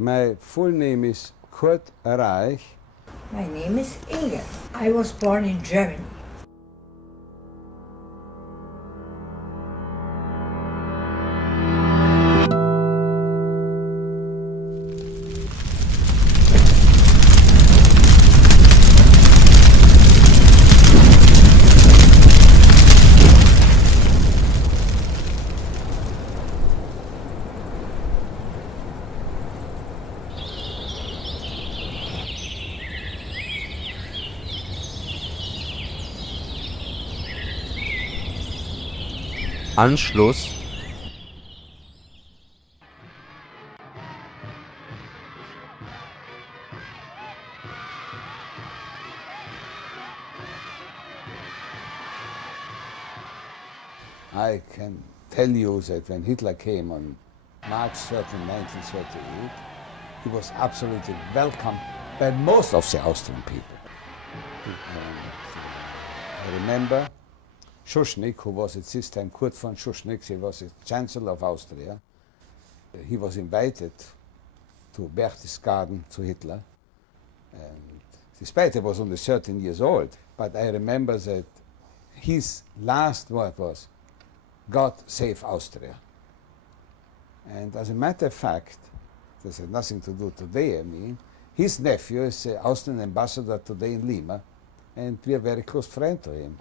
My full name is Kurt Reich. My name is Inge. I was born in Germany. Anschluss. I can tell you that when Hitler came on March 13, 1938, he was absolutely welcomed by most of the Austrian people. And I remember Schuschnigg, who was at this time Kurt von Schuschnigg, he was the Chancellor of Austria. He was invited to Berchtesgaden to Hitler. And despite he was only 13 years old, but I remember that his last word was, "God save Austria." And as a matter of fact, this has nothing to do today, I mean, his nephew is the Austrian ambassador today in Lima, and we are very close friends to him.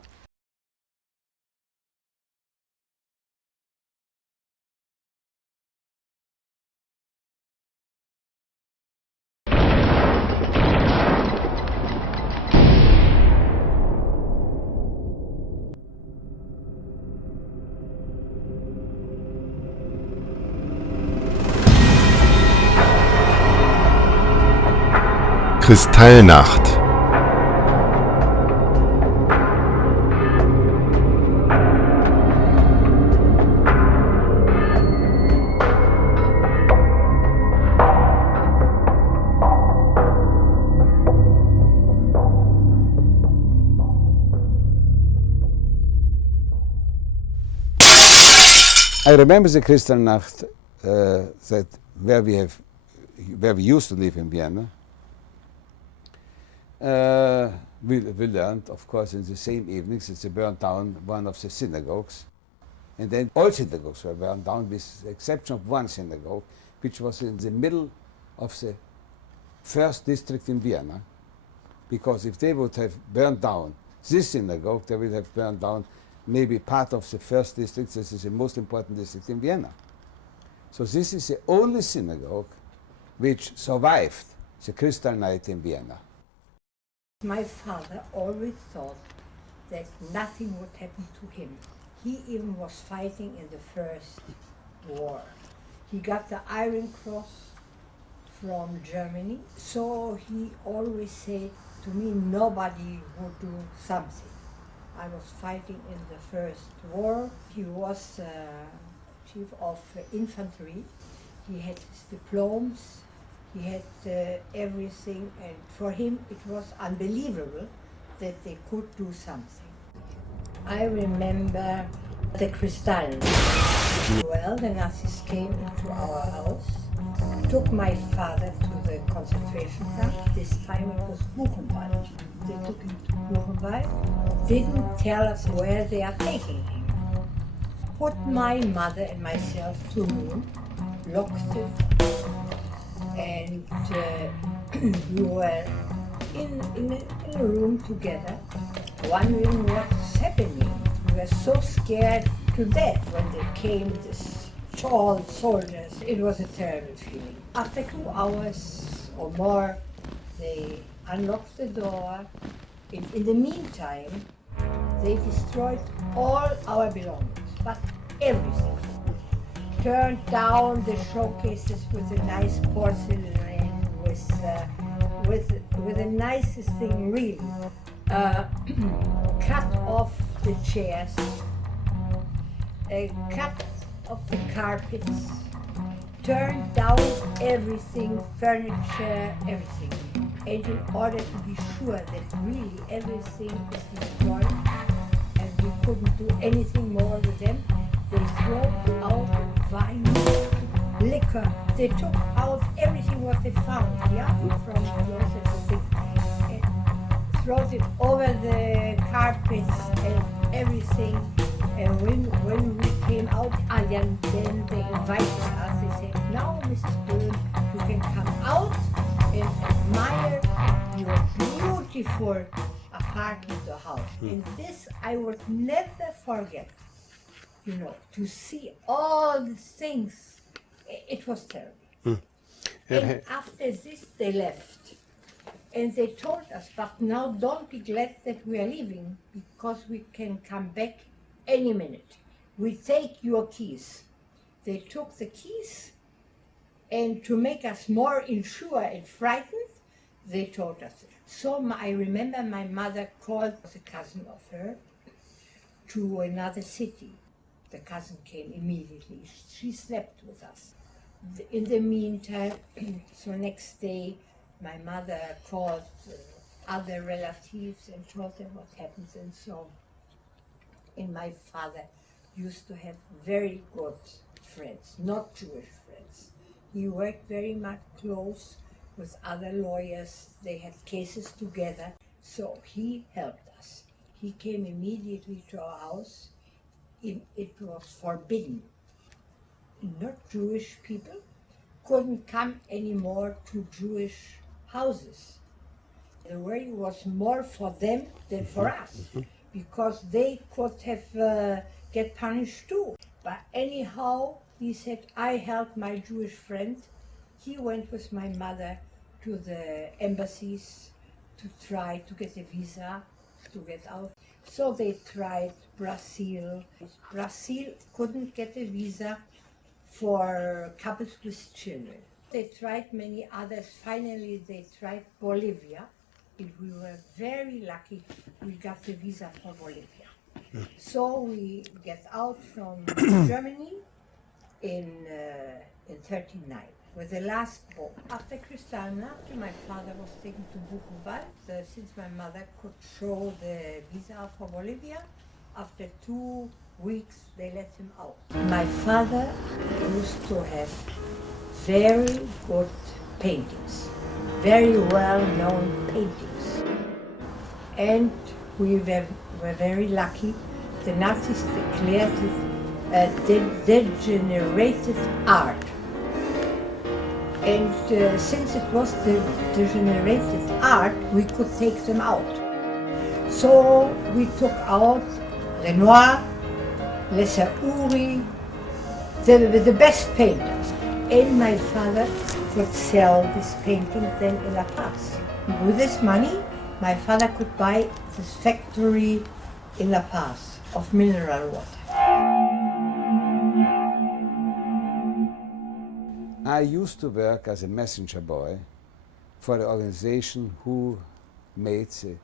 Kristallnacht. I remember the Kristallnacht that where we used to live in Vienna. We learned, of course, in the same evenings that they burned down one of the synagogues. And then all synagogues were burned down with the exception of one synagogue, which was in the middle of the first district in Vienna. Because if they would have burned down this synagogue, they would have burned down maybe part of the first district. This is the most important district in Vienna. So this is the only synagogue which survived the Kristallnacht in Vienna. My father always thought that nothing would happen to him. He even was fighting in the First War. He got the Iron Cross from Germany, so he always said to me, nobody would do something. I was fighting in the First War. He was chief of infantry. He had his diplomas. He had everything, and for him it was unbelievable that they could do something. I remember the Kristallnacht. Well, the Nazis came into our house, took my father to the concentration camp. This time it was Buchenwald. They took him to Buchenwald, didn't tell us where they are taking him. Put my mother and myself to a room, locked it, and we were in a room together, wondering what's happening. We were so scared to death when they came, these tall soldiers. It was a terrible feeling. After 2 hours or more, they unlocked the door. In the meantime, they destroyed all our belongings, but everything. Turned down the showcases with the nice porcelain, with the nicest thing really. Cut off the chairs, cut off the carpets, turned down everything, furniture, everything. And in order to be sure that really everything is destroyed and we couldn't do anything more with them, they threw out wine, liquor. They took out everything what they found, yeah, from Joseph, and throws it over the carpets and everything. And when we came out, then they invited us. They said, "Now, Mrs. Böhm, you can come out and admire your beautiful apartment or house." And this I would never forget. You know, to see all the things, it was terrible. And after this, they left. And they told us, "But now don't be glad that we are leaving, because we can come back any minute. We take your keys." They took the keys, and to make us more unsure and frightened, they told us. So I remember my mother called a cousin of her to another city. The cousin came immediately. She slept with us. In the meantime, so next day, my mother called other relatives and told them what happens and so. And my father used to have very good friends, not Jewish friends. He worked very much close with other lawyers. They had cases together, so he helped us. He came immediately to our house. It was forbidden. Not Jewish people couldn't come anymore to Jewish houses. The worry was more for them than for us, because they could have get punished too. But anyhow, he said, "I helped my Jewish friend." He went with my mother to the embassies to try to get a visa to get out. So they tried Brazil. Brazil couldn't get a visa for couples with children. They tried many others. Finally, they tried Bolivia. And we were very lucky. We got the visa for Bolivia. So we get out from Germany in 39 with the last boat. After Kristallnacht, my father was taken to Buchenwald. Since my mother could show the visa for Bolivia, after 2 weeks they let him out. My father used to have very good paintings, very well-known paintings. And we were very lucky. The Nazis declared it degenerated art. And since it was the degenerated art, we could take them out. So we took out Renoir, Lesser-Uri, the best painters. And my father would sell these paintings then in La Paz. With this money, my father could buy this factory in La Paz of mineral water. I used to work as a messenger boy for the organization who made the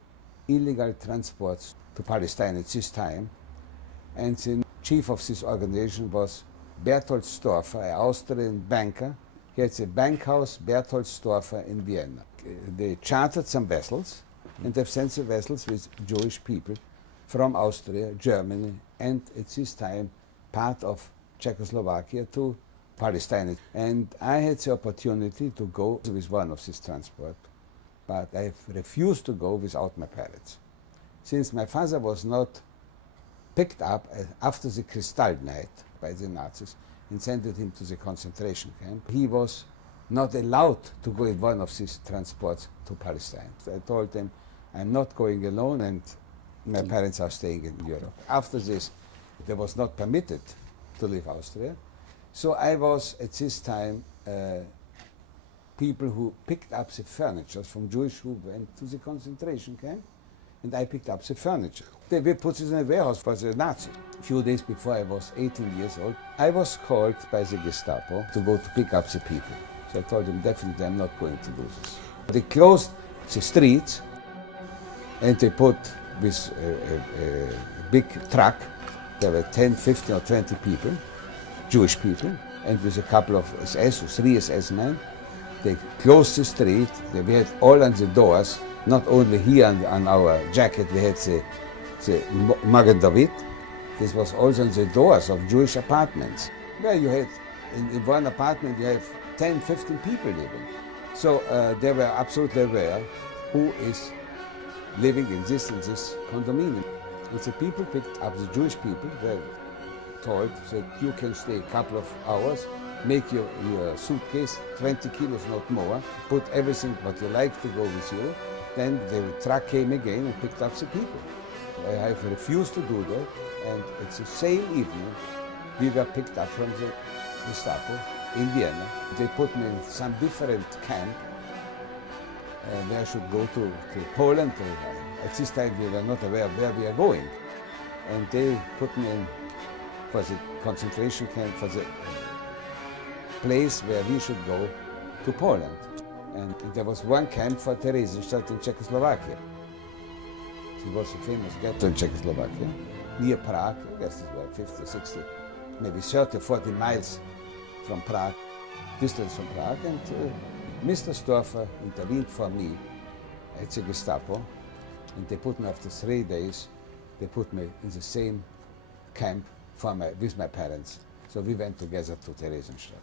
illegal transports to Palestine at this time. And the chief of this organization was Berthold Storfer, an Austrian banker. He had a bank house, Berthold Storfer, in Vienna. They chartered some vessels, and they've sent the vessels with Jewish people from Austria, Germany, and at this time part of Czechoslovakia to Palestine. And I had the opportunity to go with one of these transport, but I refused to go without my parents. Since my father was not picked up after the Kristallnacht by the Nazis and sent him to the concentration camp, he was not allowed to go in one of these transports to Palestine. So I told him, I'm not going alone, and my parents are staying in Europe. After this, they was not permitted to leave Austria. So I was, at this time, people who picked up the furniture from Jewish who went to the concentration camp, and I picked up the furniture. They put it in a warehouse for the Nazis. A few days before I was 18 years old, I was called by the Gestapo to go to pick up the people. So I told them, definitely I'm not going to do this. They closed the streets, and they put with a big truck, there were 10, 15 or 20 people, Jewish people, and with a couple of SS, 3 SS men. They closed the street, we had all on the doors, not only here on our jacket, we had the Magen David. This was also on the doors of Jewish apartments. Where you had, in one apartment you have 10, 15 people living. So they were absolutely aware who is living in this condominium. And the people picked up, the Jewish people were told that you can stay a couple of hours, make your suitcase, 20 kilos, not more, put everything what you like to go with you. Then the truck came again and picked up the people. I have refused to do that, and it's the same evening we were picked up from the Gestapo in Vienna. They put me in some different camp where I should go to Poland. At this time we were not aware where we are going. And they put me in for the concentration camp, for the place where we should go to Poland. And there was one camp for Theresienstadt in Czechoslovakia. It was a famous ghetto in Czechoslovakia, near Prague. I guess it was 50, 60, maybe 30, 40 miles from Prague, distance from Prague. And Mr. Storfer intervened for me at the Gestapo. And they put me, after 3 days, they put me in the same camp with my parents. So we went together to Theresienstadt.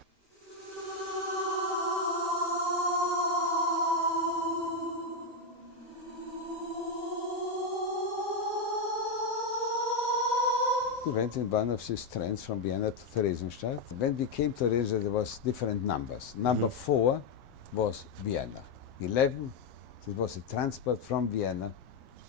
We went in one of these trains from Vienna to Theresienstadt. When we came to Theresienstadt, there was different numbers. Number 4 was Vienna. 11, it was a transport from Vienna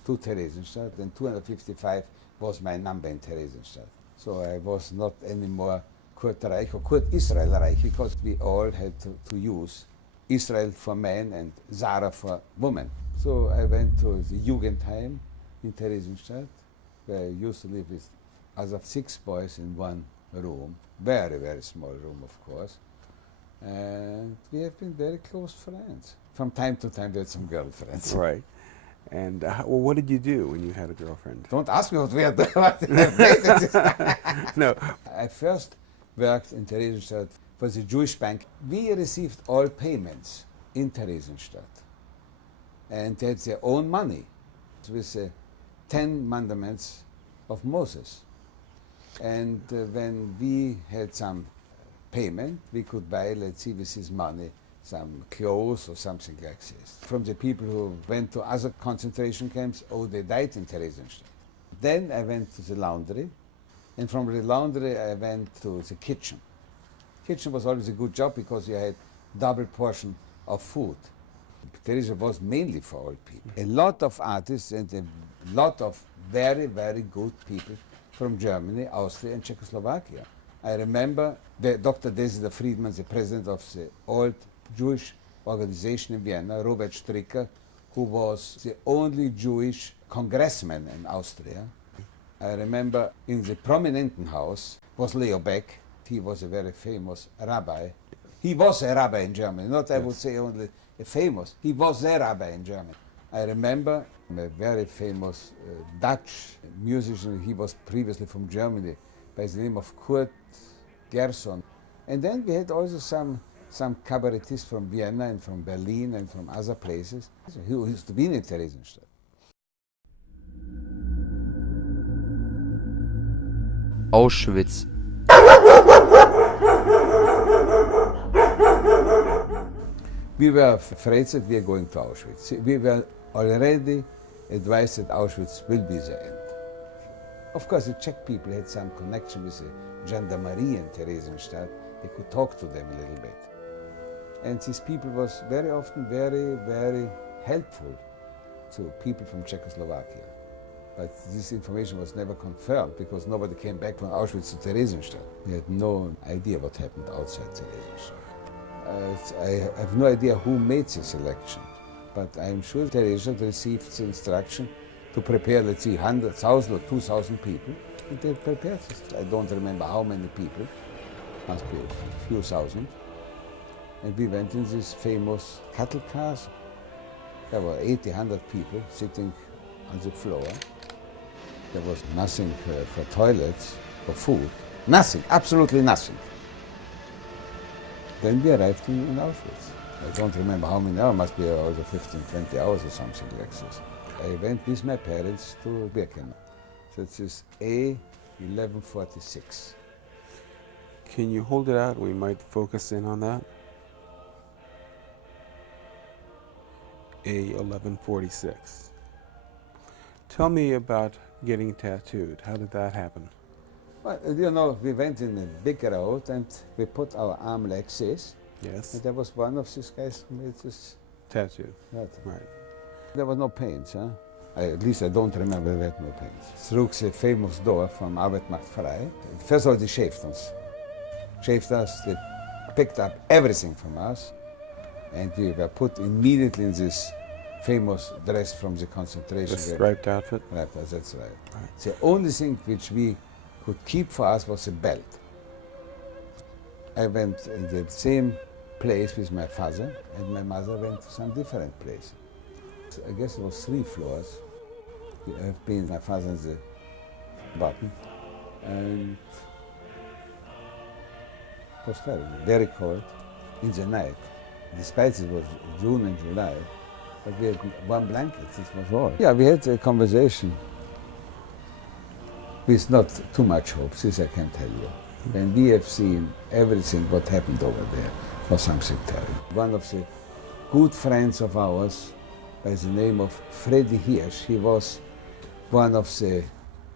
to Theresienstadt, and 255 was my number in Theresienstadt. So I was not anymore Kurt Reich or Kurt Israel Reich, because we all had to use Israel for men and Zara for women. So I went to the Jugendheim in Theresienstadt, where I used to live with other 6 boys in one room, very, very small room, of course. And we have been very close friends. From time to time, we had some girlfriends. Right. And well, what did you do when you had a girlfriend? Don't ask me what we had done. No. I first worked in Theresienstadt for the Jewish bank. We received all payments in Theresienstadt. And they had their own money with the 10 Mandaments of Moses. And when we had some payment, we could buy, let's see, with this money, some clothes or something like this. From the people who went to other concentration camps, they died in Theresienstadt. Then I went to the laundry, and from the laundry I went to the kitchen. Kitchen was always a good job because you had double portion of food. Theresienstadt was mainly for old people. A lot of artists and a lot of very, very good people from Germany, Austria, and Czechoslovakia. I remember Dr. Desidor Friedman, the president of the old Jewish organization in Vienna, Robert Stricker, who was the only Jewish congressman in Austria. I remember in the Prominenten house was Leo Beck. He was a very famous rabbi. He was a rabbi in Germany, not I would say only a famous, he was a rabbi in Germany. I remember a very famous Dutch musician, he was previously from Germany, by the name of Kurt Gerson. And then we had also some cabaretists from Vienna and from Berlin and from other places who used to be in Theresienstadt. Auschwitz. We were afraid that we are going to Auschwitz. We were already advised that Auschwitz will be the end. Of course, the Czech people had some connection with the gendarmerie in Theresienstadt. They could talk to them a little bit. And these people was very often very, very helpful to people from Czechoslovakia. But this information was never confirmed because nobody came back from Auschwitz to Theresienstadt. We had no idea what happened outside Theresienstadt. I have no idea who made this election, but I'm sure Theresienstadt received the instruction to prepare, let's see, 100,000 or 2,000 people, and they prepared this. I don't remember how many people, must be a few thousand. And we went in these famous cattle cars. There were 80, 100 people sitting on the floor. There was nothing for toilets, for food, nothing, absolutely nothing. Then we arrived in Auschwitz. I don't remember how many hours, must be also 15, 20 hours or something like this. I went with my parents to Birkenau. So this is A1146. Can you hold it out? We might focus in on that. 1146. Tell me about getting tattooed. How did that happen? Well, you know, we went in a big road and we put our arm like this. Yes. And there was one of these guys who made this Tattoo. tattoo. Right. There was no pains, huh? At least I don't remember there were no pains. Through the famous door from Arbeit macht frei. First of all, they shaved us. They picked up everything from us, and we were put immediately in this famous dress from the concentration The camp. striped outfit? Right, that's right. The only thing which we could keep for us was a belt. I went in the same place with my father, and my mother went to some different place. I guess it was 3 floors. I've been my father in the bottom, and it was terrible, very cold in the night. Despite it was June and July, but we had one blanket, this was all. Yeah, we had a conversation with not too much hope, this I can tell you. And we have seen everything what happened over there was something terrible. One of the good friends of ours, by the name of Freddy Hirsch, he was one of the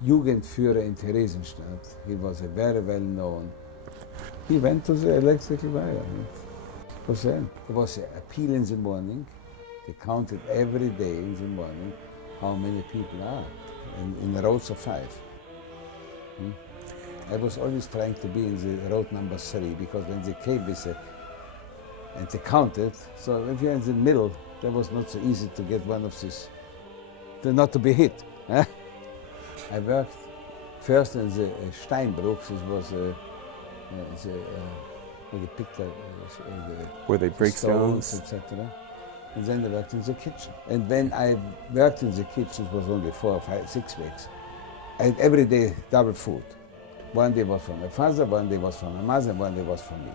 Jugendführer in Theresienstadt. He was a very well-known. He went to the electrical wire. It was there. There was an appeal in the morning. They counted every day in the morning how many people are in the rows of 5. I was always trying to be in the road number 3 because when they came with it and they counted, so if you're in the middle, that was not so easy to get one of these, not to be hit. I worked first in the Steinbruch, this was where they picked up Where they break stones? etc. And then I worked in the kitchen. And when I worked in the kitchen, it was only 4 or 5, 6 weeks. I had every day double food. One day was for my father, one day was for my mother, and one day was for me.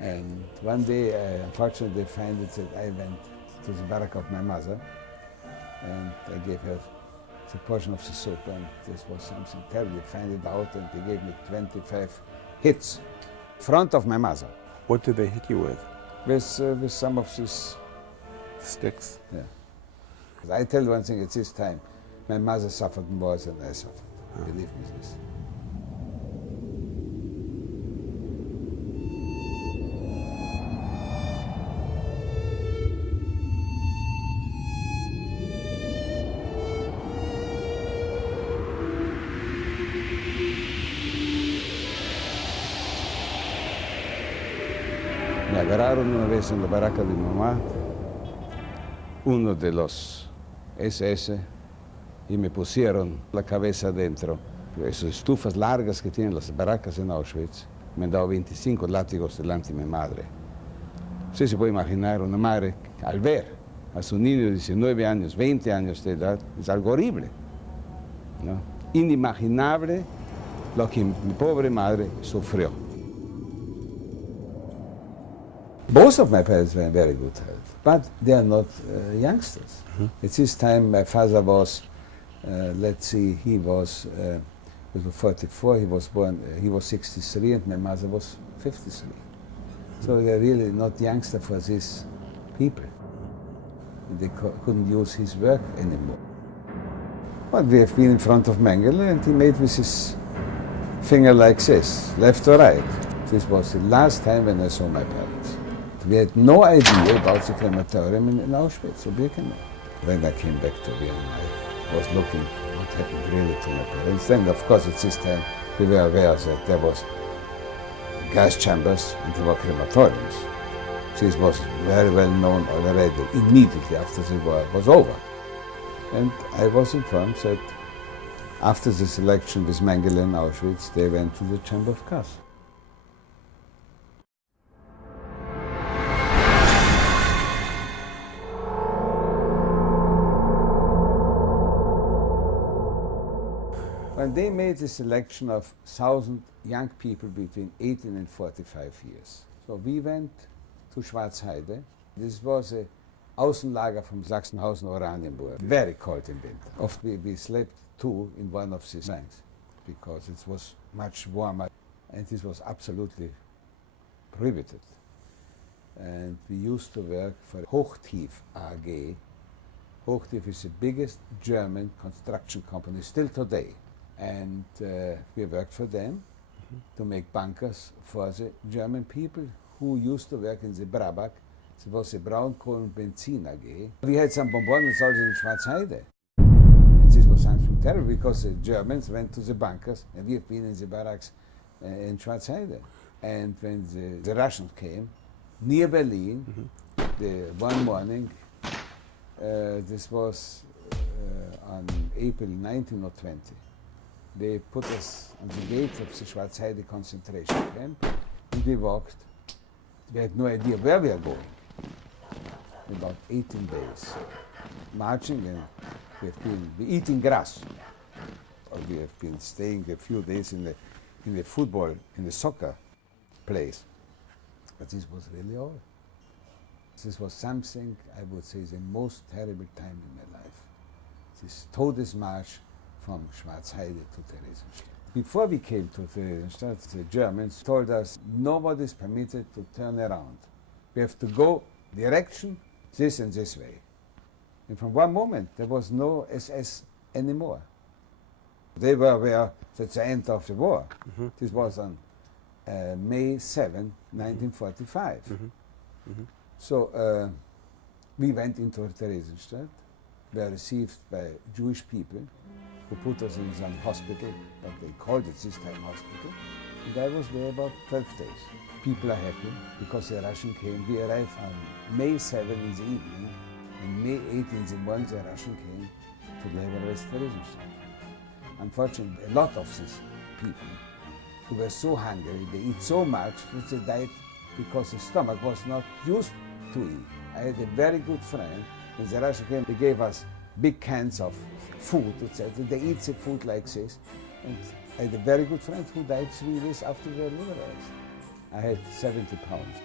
And one day, unfortunately, they found it that I went to the barrack of my mother, and I gave her the portion of the soup, and this was something terrible. They found it out, and they gave me 25 hits in front of my mother. What did they hit you with? With some of these Sticks? Yeah. I tell you one thing, at this time, my mother suffered more than I suffered. Believe me this. Me agarraron una vez en la barraca de mi mamá, uno de los SS, y me pusieron la cabeza dentro. Esas estufas largas que tienen las barracas en Auschwitz, me han dado 25 látigos delante de mi madre. Usted se puede imaginar una madre al ver a su niño de 19 años, 20 años de edad, es algo horrible, ¿no? Inimaginable lo que mi pobre madre sufrió. Both of my parents were in very good health, but they are not youngsters. At this time, my father was, he was 44, he was born, he was 63, and my mother was 53. So they're really not youngster for these people. They couldn't use his work anymore. But we have been in front of Mengele, and he made with his finger like this, left or right. This was the last time when I saw my parents. We had no idea about the crematorium in Auschwitz, so when I came back to Vienna, I was looking what happened really to my parents. Then, of course, at this time, we were aware that there was gas chambers and there were crematoriums. This was very well known already, immediately after the war was over. And I was informed that after the selection with Mengele in Auschwitz, they went to the chamber of gas. Well, they made a selection of 1,000 young people between 18 and 45 years. So we went to Schwarzheide. This was a Außenlager from Sachsenhausen, Oranienburg. Very cold in winter. Often we slept 2 in one of these nights because it was much warmer, and this was absolutely prohibited. and we used to work for Hochtief AG. Hochtief is the biggest German construction company still today, and we worked for them to make bunkers for the German people who used to work in the Brabak. It was the Braunkohle and Benzin AG. We had some bombardments also in Schwarzheide. And this was something terrible because the Germans went to the bunkers and we have been in the barracks in Schwarzheide. And when the Russians came near Berlin, one morning, this was on April 19 or 20, they put us on the gate of the Schwarzheide concentration camp, and we walked. We had no idea where we are going. About 18 days marching, and we have been eating grass. Or we have been staying a few days in the football, in the soccer place. But this was really all. This was something, I would say, the most terrible time in my life. This Todesmarsch from Schwarzheide to Theresienstadt. Before we came to Theresienstadt, the Germans told us nobody is permitted to turn around. We have to go direction this and this way. And from one moment, there was no SS anymore. They were aware that's the end of the war. This was on May 7, 1945. So we went into Theresienstadt, were received by Jewish people who put us in some hospital, but they called it this time hospital. And I was there about 12 days. People are happy because the Russian came. We arrived on May 7 in the evening, and May 8 in the morning the Russian came to deliver us Theresienstadt. Unfortunately, a lot of these people who were so hungry, they eat so much that they died because the stomach was not used to eat. I had a very good friend. When the Russians came, they gave us big cans of food, etc. They eat the food like this. And I had a very good friend who died 3 days after we were liberalized. I had 70 pounds.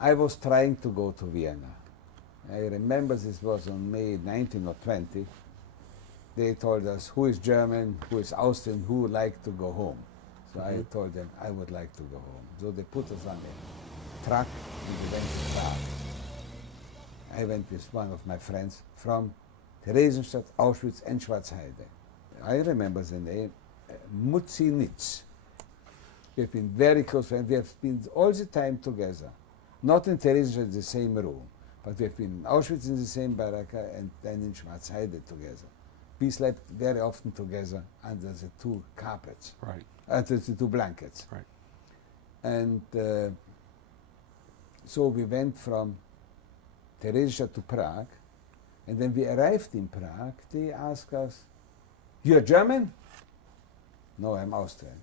I was trying to go to Vienna. I remember this was on May 19 or 20. They told us who is German, who is Austrian, who would like to go home. So I told them I would like to go home. So they put us on a truck and we went to Prague. I went with one of my friends from Theresienstadt, Auschwitz and Schwarzheide. I remember the name, Mutzinitz. We have been very close friends. We have been all the time together. Not in Theresienstadt in the same room, but we have been in Auschwitz in the same barrack and then in Schwarzheide together. We slept very often together under the two carpets, under the two blankets. Right. And so we went from Theresienstadt to Prague, and when we arrived in Prague, they asked us, "You're German?" "No, I'm Austrian."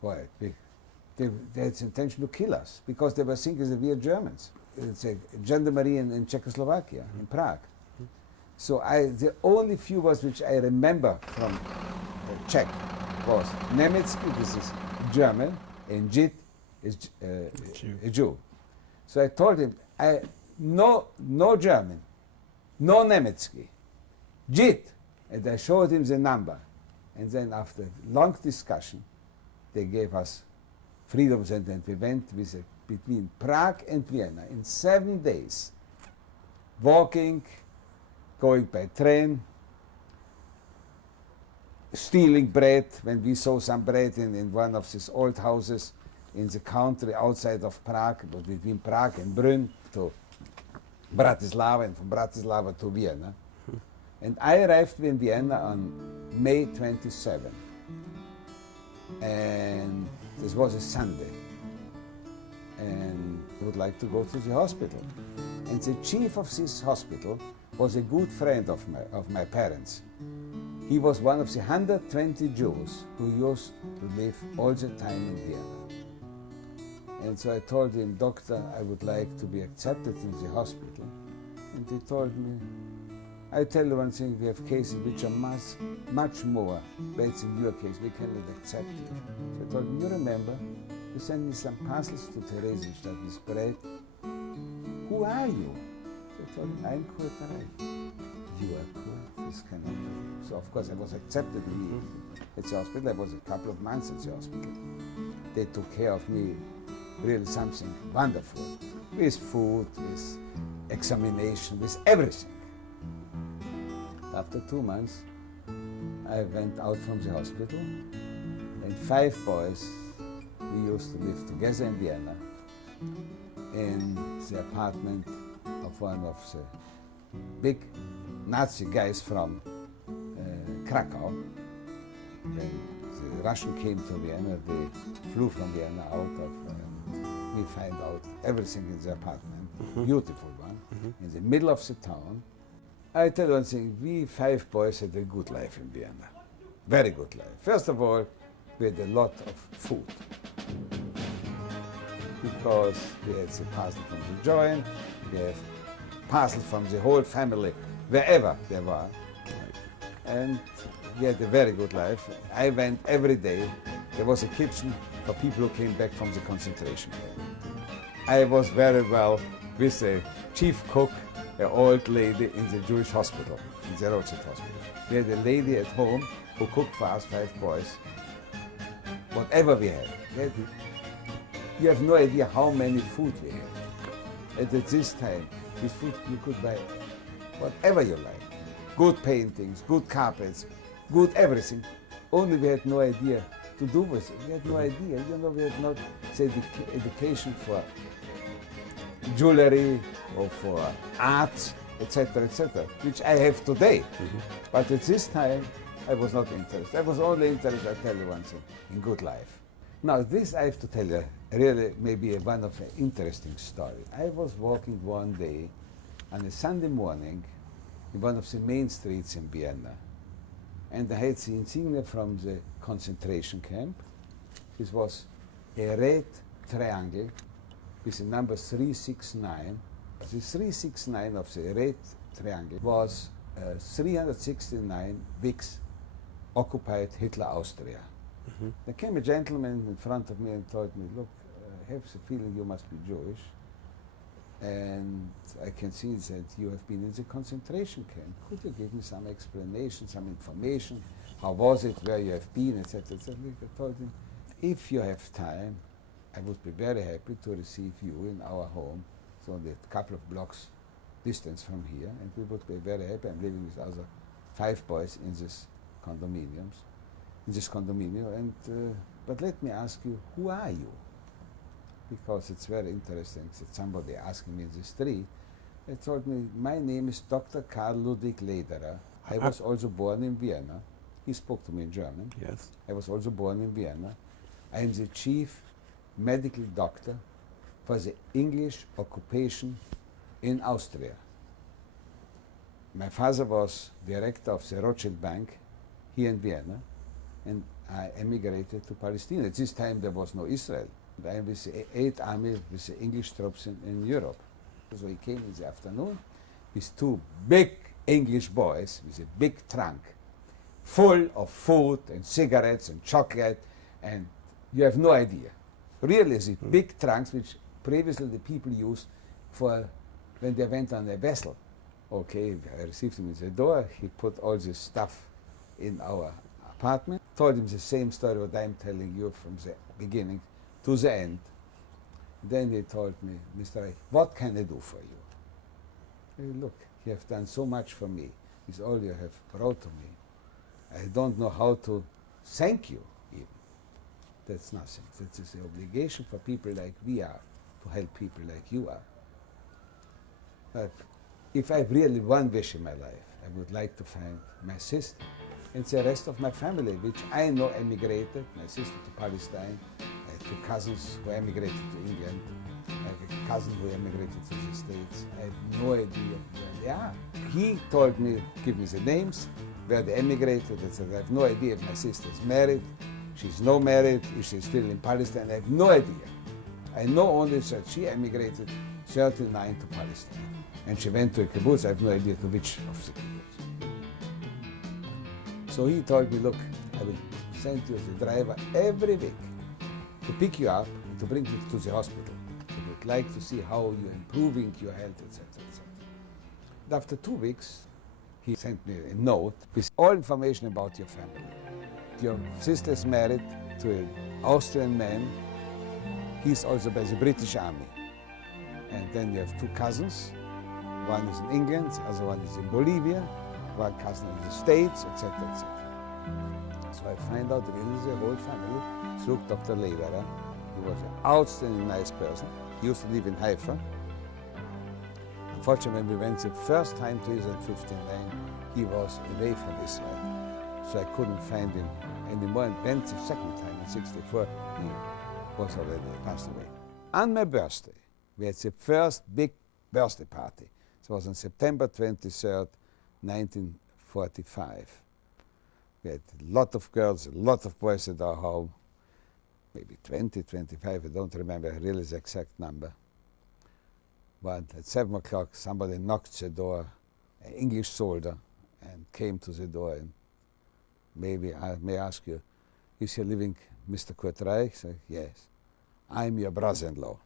Why? They had the intention to kill us because they were thinking that we are Germans. It's a gendarmerie in Czechoslovakia, in Prague. So the only few words which I remember from Czech was Nemetzki, this is German, and Žid is a Jew. So I told him, no German, no Nemetzki, Žid. And I showed him the number. And then after long discussion, they gave us freedom, and we went between Prague and Vienna in 7 days, walking, going by train, stealing bread when we saw some bread in one of these old houses in the country outside of Prague, but between Prague and Brünn to Bratislava, and from Bratislava to Vienna. And I arrived in Vienna on May 27. And this was a Sunday. And I would like to go to the hospital. And the chief of this hospital was a good friend of my parents. He was one of the 120 Jews who used to live all the time in Vienna. And so I told him, "Doctor, I would like to be accepted in the hospital." And he told me, "I tell you one thing, we have cases which are much more bad than your case. We cannot accept you." So I told him, "You remember, you sent me some parcels to Theresienstadt with bread who are you? So I told him, I'm Kurt Reich. You are Kurt? This cannot be. So of course I was accepted immediately at the hospital. I was a couple of months at the hospital. They took care of me, really something wonderful, with food, with examination, with everything. After 2 months, I went out from the hospital, and 5 boys, we used to live together in Vienna, in the apartment of one of the big Nazi guys from Krakow. When the Russian came to Vienna, they flew from Vienna out of, we find out everything in the apartment, beautiful one, in the middle of the town. I tell you one thing, we 5 boys had a good life in Vienna, very good life. First of all, we had a lot of food, because we had the parcel from the joint, we have parcel from the whole family, wherever they were, and we had a very good life. I went every day. There was a kitchen for people who came back from the concentration camp. I was very well with the chief cook, an old lady in the Jewish hospital, in the Reich hospital. We had a lady at home who cooked for us 5 boys, whatever we had. You have no idea how many food we had. And at this time, this food you could buy whatever you like. Good paintings, good carpets, good everything. Only we had no idea to do with it. We had no idea. You know, we had not, say, education for jewelry or for art, etc., which I have today. But at this time, I was not interested. I was only interested, I tell you one thing, in good life. Now, this I have to tell you, really maybe one of an interesting story. I was walking one day on a Sunday morning in one of the main streets in Vienna, and I had the insignia from the concentration camp. This was a red triangle with the number 369. The 369 of the red triangle was 369 weeks occupied Hitler Austria. There came a gentleman in front of me and told me, look, I have the feeling you must be Jewish, and I can see that you have been in the concentration camp. Could you give me some explanation, some information? How was it, where you have been, etc., etc.? I told him, if you have time, I would be very happy to receive you in our home. It's only a couple of blocks distance from here, and we would be very happy. I'm living with other 5 boys in this condominium, and but let me ask you, who are you? Because it's very interesting that somebody asking me in the street. They told me, my name is Dr. Karl Ludwig Lederer. I was also born in Vienna. He spoke to me in German. Yes. I was also born in Vienna. I am the chief medical doctor for the English occupation in Austria. My father was director of the Rothschild Bank here in Vienna, and I emigrated to Palestine. At this time there was no Israel. I am with the 8th Army with the English troops in Europe. So he came in the afternoon with 2 big English boys with a big trunk full of food and cigarettes and chocolate, and you have no idea. Really, the big trunks which previously the people used for when they went on a vessel. Okay, I received him in the door. He put all this stuff in our apartment, told him the same story what I'm telling you from the beginning to the end. Then he told me, Mr. Reich, what can I do for you? Hey, look, you have done so much for me. It's all you have brought to me. I don't know how to thank you even. That's nothing. That is the obligation for people like we are to help people like you are. But if I have really one wish in my life, I would like to find my sister and the rest of my family, which I know emigrated, my sister to Palestine. I have 2 cousins who emigrated to England. I have a cousin who emigrated to the States. I have no idea where they are. He told me, give me the names, where they emigrated. I said, I have no idea if my sister is married. She's not married. If she's still in Palestine, I have no idea. I know only that she emigrated 39 to Palestine. And she went to a kibbutz. I have no idea to which of the kibbutz. So he told me, look, I will send you as a driver every week to pick you up and to bring you to the hospital. They would like to see how you're improving your health, etc., etc. After 2 weeks, he sent me a note with all information about your family. Your sister is married to an Austrian man. He's also by the British Army. And then you have 2 cousins. One is in England, the other one is in Bolivia, one cousin in the States, etc., etc. So I find out really the whole family through Dr. Lederer. He was an outstanding nice person. He used to live in Haifa. Unfortunately, when we went the first time to Israel in 1959, he was away from Israel. So I couldn't find him anymore. And then the second time in 1964, he was already passed away. On my birthday, we had the first big birthday party. It was on September 23rd, 1945. We had a lot of girls, a lot of boys at our home, maybe 20, 25, I don't remember really the exact number. But at 7 o'clock, somebody knocked the door, an English soldier, and came to the door. And maybe I may ask you, is here living Mr. Kurt Reich? I said, yes. I'm your brother-in-law.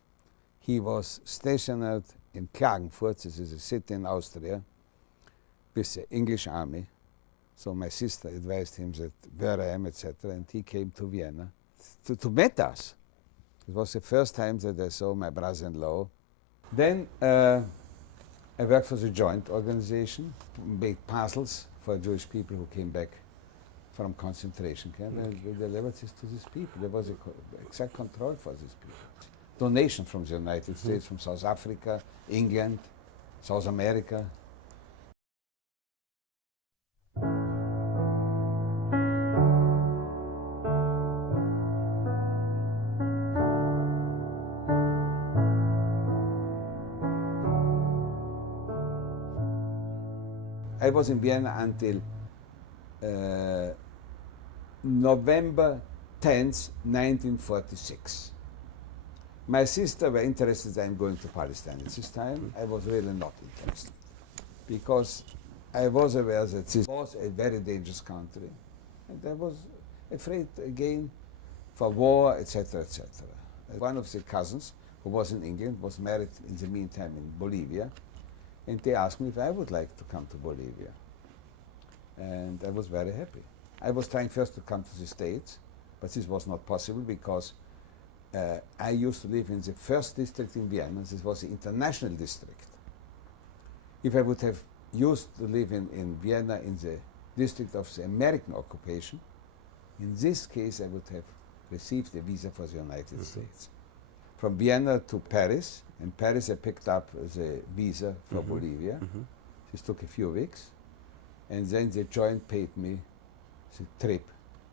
He was stationed in Klagenfurt, this is a city in Austria, with the English army. So my sister advised him that where I am, etc., and he came to Vienna to meet us. It was the first time that I saw my brother-in-law. Then I worked for the joint organization, made parcels for Jewish people who came back from concentration camp, and we delivered this to these people. There was exact control for these people. Donation from the United States, from South Africa, England, South America. I was in Vienna until November 10th, 1946. My sister were interested in going to Palestine at this time. I was really not interested because I was aware that this was a very dangerous country, and I was afraid again for war, etc., etc. One of the cousins who was in England was married in the meantime in Bolivia, and they asked me if I would like to come to Bolivia, and I was very happy. I was trying first to come to the States, but this was not possible because I used to live in the first district in Vienna. This was the international district. If I would have used to live in Vienna in the district of the American occupation, in this case I would have received a visa for the United States. From Vienna to Paris. In Paris I picked up the visa for Bolivia. This took a few weeks. And then the joint paid me the trip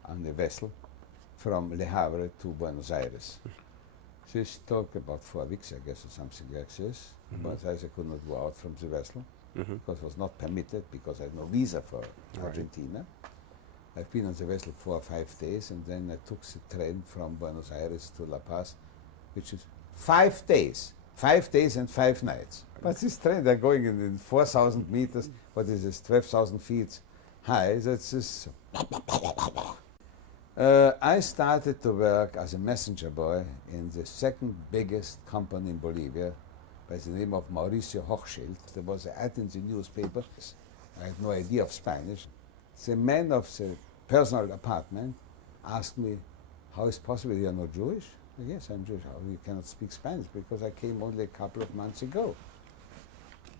on the vessel from Le Havre to Buenos Aires. This took about 4 weeks, I guess, or something like this. In Buenos Aires I could not go out from the vessel because it was not permitted because I had no visa for Argentina. I've been on the vessel 4 or 5 days, and then I took the train from Buenos Aires to La Paz, which is 5 days. 5 days and 5 nights. But this train, they're going in 4,000 meters, what is this, 12,000 feet high, that's just... I started to work as a messenger boy in the second biggest company in Bolivia by the name of Mauricio Hochschild. There was an ad in the newspaper. I had no idea of Spanish. The man of the personal apartment asked me, how is it possible you're not Jewish? Yes, I'm Jewish. How you cannot speak Spanish? Because I came only a couple of months ago.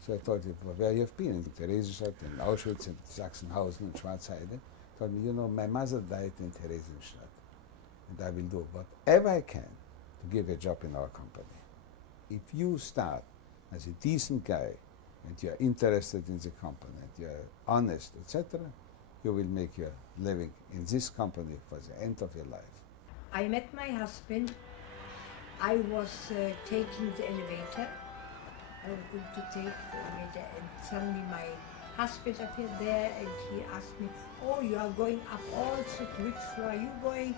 So I thought, well, where you have been? In Theresienstadt, in Auschwitz, in Sachsenhausen, in Schwarzheide. I told me, you know, my mother died in Theresienstadt, and I will do whatever I can to give a job in our company. If you start as a decent guy, and you're interested in the company, and you're honest, etc., you will make your living in this company for the end of your life. I met my husband. I was taking the elevator. I was going to take the elevator, and suddenly my husband appeared there, and he asked me, oh, you are going up also, to which floor are you going?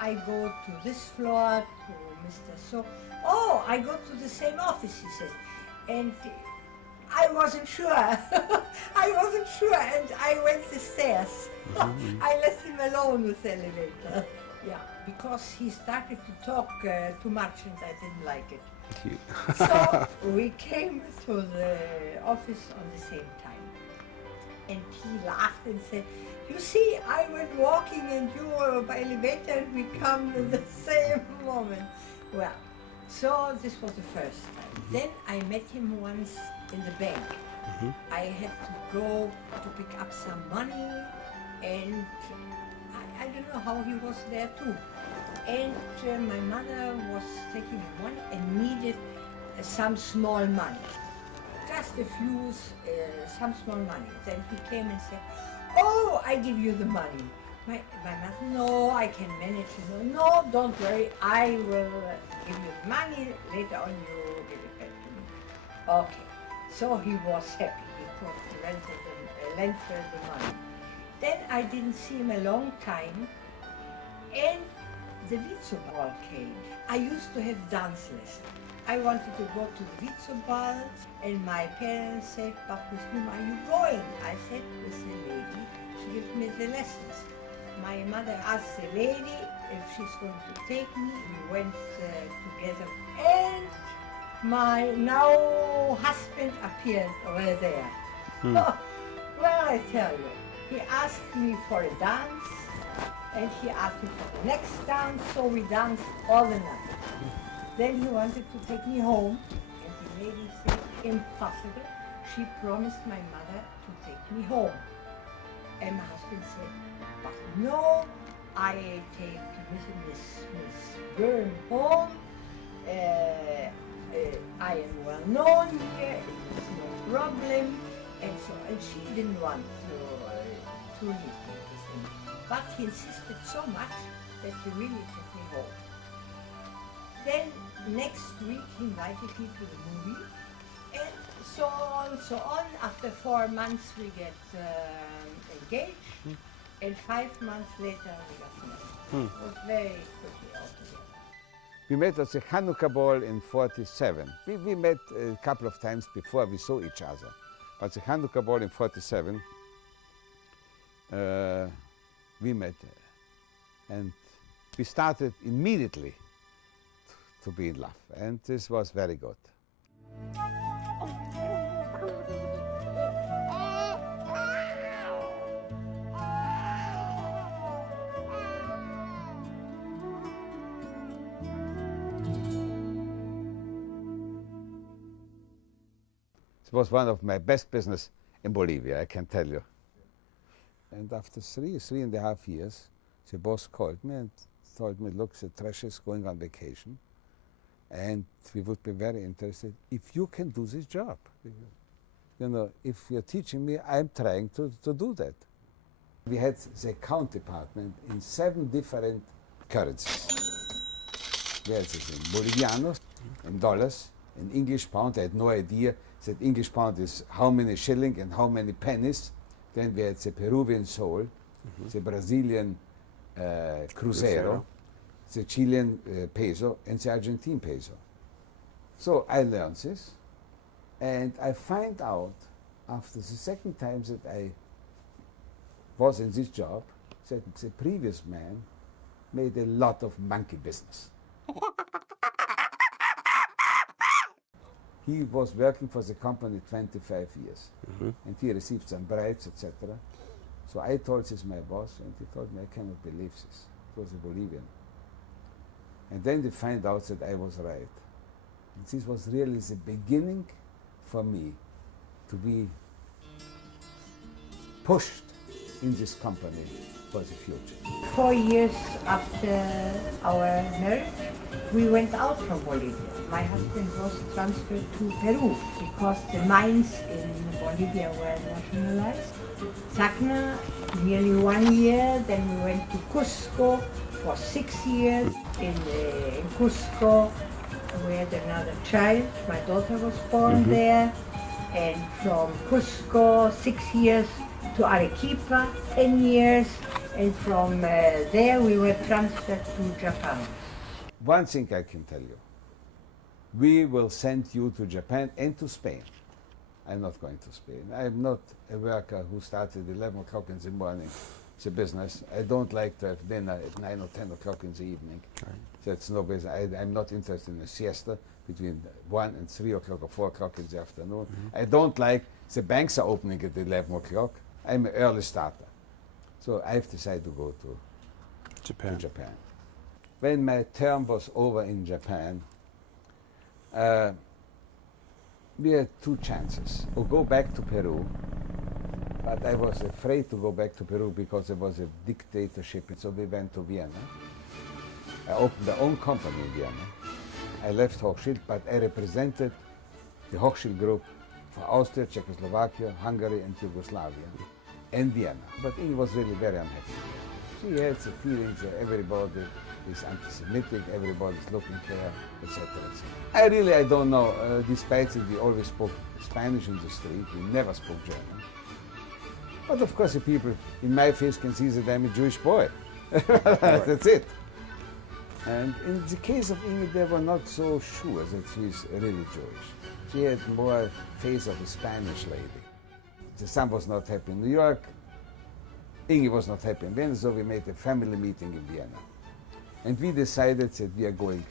I go to this floor, to Mr. So. Oh, I go to the same office, he says. And I wasn't sure. I wasn't sure, and I went the stairs. I left him alone with the elevator. Yeah, because he started to talk too much and I didn't like it. So we came to the office on the same time. And he laughed and said, "You see, I went walking and you were by elevator and we come at the same moment." Well, so this was the first time. Then I met him once in the bank. I had to go to pick up some money and I don't know how he was there too. And my mother was taking my money and needed some small money. Just a few, some small money. Then he came and said, "Oh, I give you the money." My mother, "No, I can manage." No, don't worry, I will give you the money. Later on you give it back to me. Okay, so he was happy. He could lend her the money. Then I didn't see him a long time, and the Witzo ball came. I used to have dance lessons. I wanted to go to the Witzo ball, and my parents said, "But with whom are you going?" I said, "With the lady. She gives me the lessons." My mother asked the lady if she's going to take me. We went together, and my now husband appeared over there. Oh, well, I tell you, he asked me for a dance, and he asked me for the next dance, so we danced all the night. Then he wanted to take me home, and the lady said, "Impossible." She promised my mother to take me home. And my husband said, "But no, I take Miss Byrne home. I am well known here, it's no problem." And so, and she didn't want to leave me with him. But he insisted so much that he really took me home. Then next week he invited me to the movie, and so on. After 4 months we get engaged, and 5 months later we got married. It was very quickly altogether. We met at the Hanukkah ball in '47. We met a couple of times before we saw each other. But the Hanukkah ball in '47, we met, and we started immediately to be in love, and this was very good. It was one of my best business in Bolivia, I can tell you. And after three and a half years, the boss called me and told me, "Look, the trash is going on vacation, and we would be very interested if you can do this job. You know, if you're teaching me, I'm trying to do that." We had the account department in 7 different currencies. We had it in Bolivianos, in dollars, in English pound. I had no idea that English pound is how many shilling and how many pennies. Then we had the Peruvian sol, the Brazilian cruzeiro, the Chilean peso, and the Argentine peso. So I learned this, and I find out after the second time that I was in this job that the previous man made a lot of monkey business. He was working for the company 25 years, and he received some bribes, etc. So I told this my boss, and he told me, "I cannot believe this." It was a Bolivian. And then they find out that I was right. And this was really the beginning for me to be pushed in this company for the future. 4 years after our marriage, we went out from Bolivia. My husband was transferred to Peru because the mines in Bolivia were nationalized. Tacna, nearly 1 year, then we went to Cusco for 6 years. In Cusco, we had another child. My daughter was born there. And from Cusco, 6 years to Arequipa, 10 years. And from there, we were transferred to Japan. One thing I can tell you, we will send you to Japan and to Spain. I'm not going to Spain. I'm not a worker who started 11 o'clock in the morning the business. I don't like to have dinner at 9 or 10 o'clock in the evening. Right. That's no business. I'm not interested in a siesta between 1 and 3 o'clock or 4 o'clock in the afternoon. I don't like the banks are opening at 11 o'clock. I'm an early starter. So I've decided to go to Japan. When my term was over in Japan, we had two chances. Or go back to Peru, but I was afraid to go back to Peru because there was a dictatorship, so we went to Vienna. I opened my own company in Vienna. I left Hochschild, but I represented the Hochschild group for Austria, Czechoslovakia, Hungary, and Yugoslavia, and Vienna. But he was really very unhappy. She had the feelings that everybody is anti-Semitic, everybody's looking there, etc. I don't know. Despite it, we always spoke Spanish in the street. We never spoke German. But of course, the people in my face can see that I'm a Jewish boy. That's it. And in the case of Inge, they were not so sure that she's really Jewish. She had more face of a Spanish lady. The son was not happy in New York. Inge was not happy in Vienna, so we made a family meeting in Vienna. And we decided that we are going,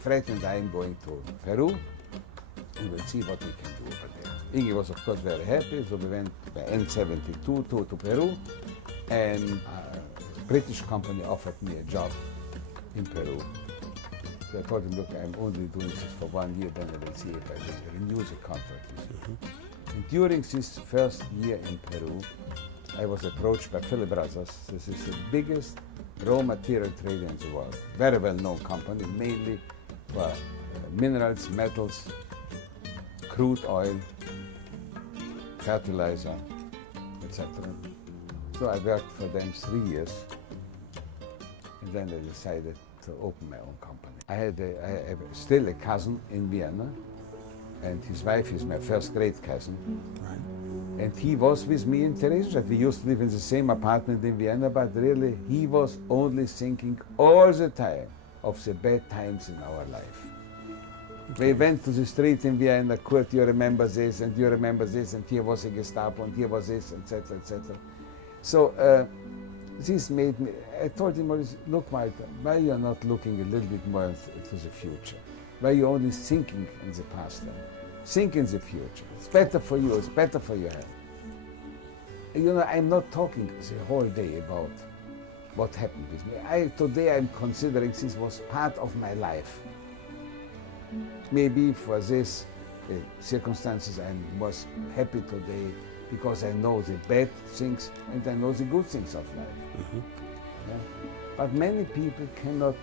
Fred and I am going to Peru, and we'll see what we can do over there. Inge was, of course, very happy, so we went by N72 to Peru, and a British company offered me a job in Peru. So I told him, look, I'm only doing this for 1 year, then I will see if I will renew the contract with you. And during this first year in Peru, I was approached by Philip Brothers. This is the biggest raw material trader in the world. Very well-known company, mainly for minerals, metals, crude oil, fertilizer, etc. So I worked for them 3 years, and then I decided to open my own company. I have still a cousin in Vienna, and his wife is my first great cousin. Right. And he was with me in Theresienstadt. We used to live in the same apartment in Vienna, but really he was only thinking all the time of the bad times in our life. Okay. We went to the street in Vienna, Kurt, you remember this, and you remember this, and here was a Gestapo, and here was this, etc., etc. So this made me, I told him, look, Walter, why you're not looking a little bit more into the future? Why you're only thinking in the past time? Think in the future. It's better for you, it's better for your health. You know, I'm not talking the whole day about what happened with me. Today I'm considering this was part of my life. Maybe for this circumstances I was happy today because I know the bad things and I know the good things of life. Yeah? But many people cannot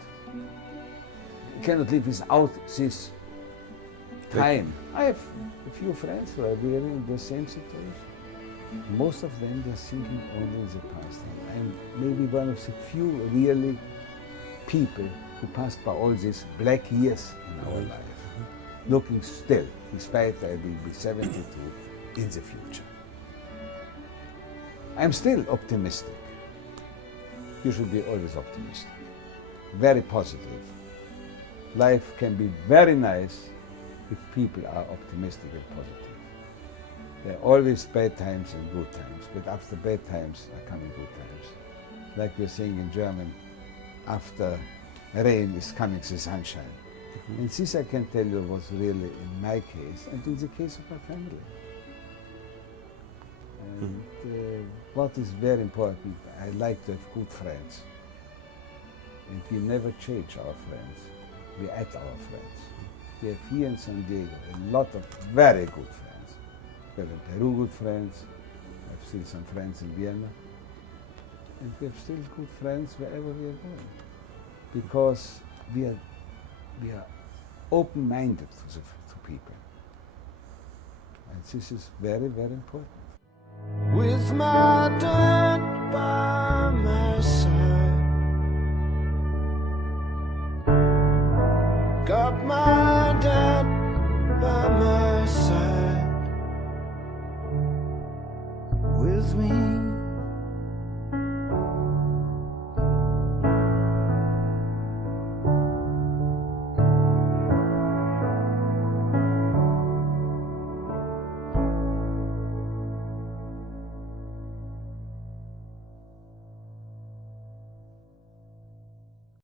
live without this time. I have a few friends who are really in the same situation. Most of them, they're thinking only in the past. I'm maybe one of the few really people who passed by all these black years in our life, looking still, despite I will be 72, in the future. I'm still optimistic. You should be always optimistic, very positive. Life can be very nice if people are optimistic and positive. There are always bad times and good times, but after bad times are coming good times. Like we're saying in German, after rain is coming the sunshine. And this I can tell you was really in my case and in the case of my family. And what is very important, I like to have good friends. And we never change our friends. We add our friends. We have here in San Diego a lot of very good friends. We have in Peru good friends. I have still some friends in Vienna. And we have still good friends wherever we are going. Because we are open-minded to people. And this is very, very important. With my dad by my side, got my